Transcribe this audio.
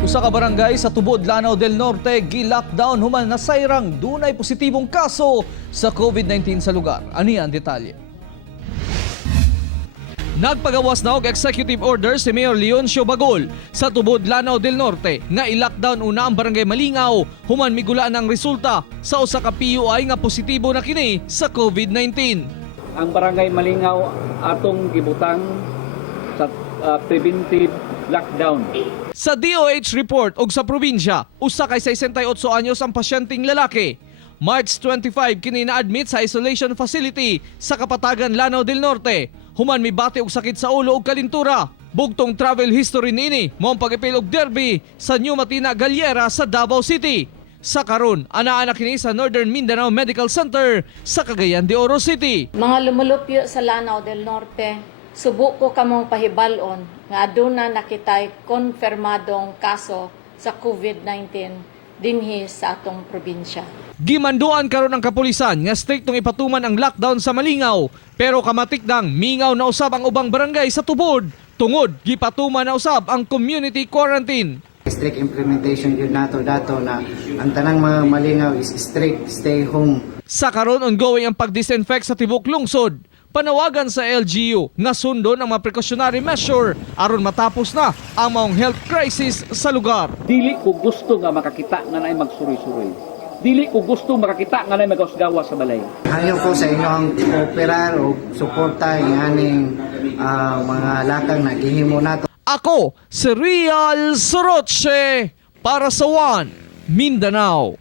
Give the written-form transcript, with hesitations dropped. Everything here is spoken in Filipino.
Usa ka barangay sa tubod Lanao del Norte gi-lockdown human nasayrang dunay positibong kaso sa COVID-19 sa lugar. Ani ang detalye. Nagpagawas na og executive order si Mayor Leoncio Bagol sa tubod Lanao del Norte nga i-lockdown una ang barangay Malingaw human migulaan ang resulta sa usa ka PUI nga positibo na kini sa COVID-19. Ang barangay Malingaw atong gibutang sa preventive lockdown. Sa DOH report og sa probinsya, usa kay 68 anyos ang pasyenteng lalaki. March 25 kini na-admit sa isolation facility sa Kapatagan, Lanao del Norte. Human mibati og sakit sa ulo ug kalintura. Bugtong travel history niini mao ang pag-ipil og derby sa New Matina Galliera sa Davao City. Sa karon, anaa kini sa Northern Mindanao Medical Center sa Cagayan de Oro City. Mga lumulupyo sa Lanao del Norte, subo ko kamong pahibalon nga aduna nakitay konfirmadong kaso sa COVID-19 dinhi sa atong probinsya. Gimanduan karon ang kapulisan nga striktong ipatuman ang lockdown sa Malingaw, pero kamatik nang mingaw na usab ang ubang barangay sa tubod tungod gipatuman na usab ang community quarantine. Strict implementation yun nato dato na ang tanang mga Malingaw is strict stay home. Sa karon ongoing ang pag-disinfect sa tibok lungsod. Panawagan sa LGU nga sundon ang mga precautionary measure aron matapos na ang maong health crisis sa lugar. Dili ko gusto nga makakita nga naay magsuroy-suroy. Dili ko gusto makakita nga naay magausgawa sa balay. Hayo ko sa inyo ang operar o suporta ng aning mga lakang na gihimo nato. Ako, si Real Soroche para sa One Mindanao.